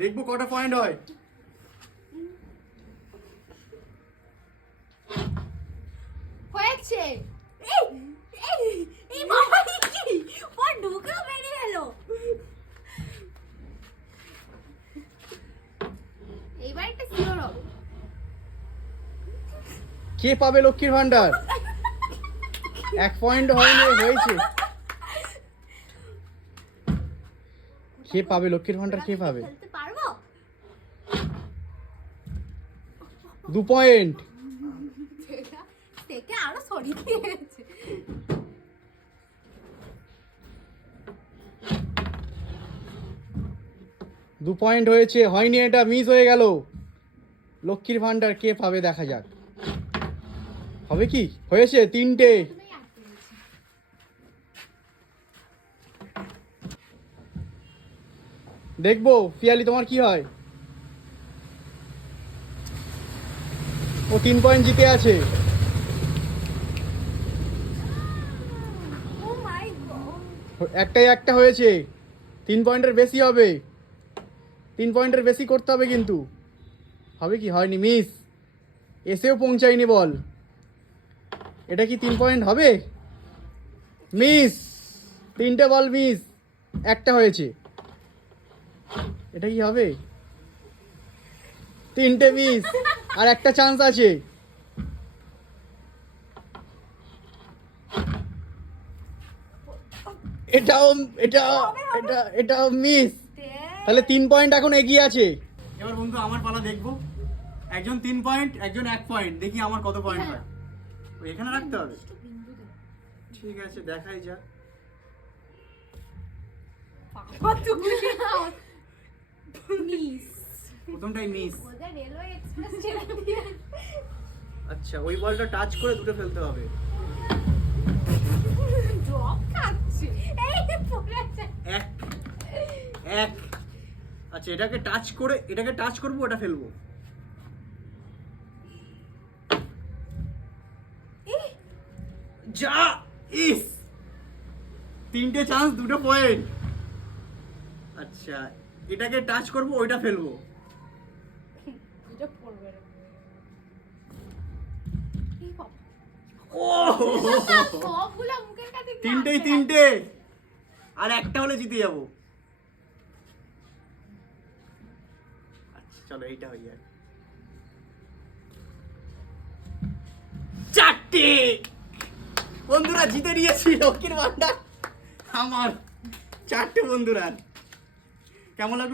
দেখবো কটা পয়েন্ট হয়। হয়েছে। এই এই এই বাবা কি ও ঢুকেও বেরিয়ে গেল। এইবার একটা সিওর হবে। কে পাবে লক্ষ্মীর ভান্ডার? 1 পয়েন্ট হয়নি, হয়েছে। কে পাবে লক্ষ্মীর ভান্ডার? কে পাবে? খেলতে পারবো? 2 পয়েন্ট। থেকে আরো সরিয়ে দিয়েছে। 2 পয়েন্ট হয়েছে, হয়নি, এটা মিস হয়ে গেল। লক্ষ্মীর ভান্ডার কে পাবে দেখা যাক। হবে কি? হয়েছে 3টে। দেখবো পিয়ালি তোমার কি হয়। ও 3 পয়েন্ট জিতে আছে। ও মাই গড। একটাই একটা হয়েছে। 3 পয়েন্টের বেশি হবে। 3 পয়েন্টের বেশি করতে হবে কিন্তু। হবে কি? হয়নি, মিস। এসেও পৌঁছায়নি বল। এটা কি 3 পয়েন্ট হবে? মিস। 3টে বল মিস, একটা হয়েছে। এটা কি হবে? 3টে মিস, আর একটা চান্স আছে। এটাও এটাও এটা এটাও মিস। তাহলে 3 পয়েন্ট এখন এগিয়ে আছে। এবার বন্ধু আমার পালা, দেখবো। একজন 3 পয়েন্ট, একজন 1 পয়েন্ট। দেখি আমার কত পয়েন্ট হয়। ওই এখানে রাখতে হবে। ঠিক আছে, দেখাই যাক। মিস। প্রথমটাই মিস। ওদের রেলওয়ে এক্সপ্রেস ছেড়ে দিয়ে আচ্ছা, ওই বলটা টাচ করে দুটো ফেলতে হবে। ড্রপ খাচ্ছে। এই পড়েছে। এক এক আচ্ছা, এটাকে টাচ করবো, ওটা ফেলবো। যা ইস, 3টে চান্স, 2টো পয়েন্ট। আচ্ছা, এটাকে টাচ করবো, ওইটা ফেলবো। এটা পড়বে না। এই বাবা। ও সবগুলা মুখের কাছে গিয়ে 3টেই আটকে 3টে, আর একটা হলে জিতে যাবো। আচ্ছা চলো, এইটা হয়ে যাক। 4টে। বন্ধুরা জিতে নিয়েছি লক্ষ্মীর ভান্ডার আমার। 4টে বন্ধুরা। কেমন লাগলো?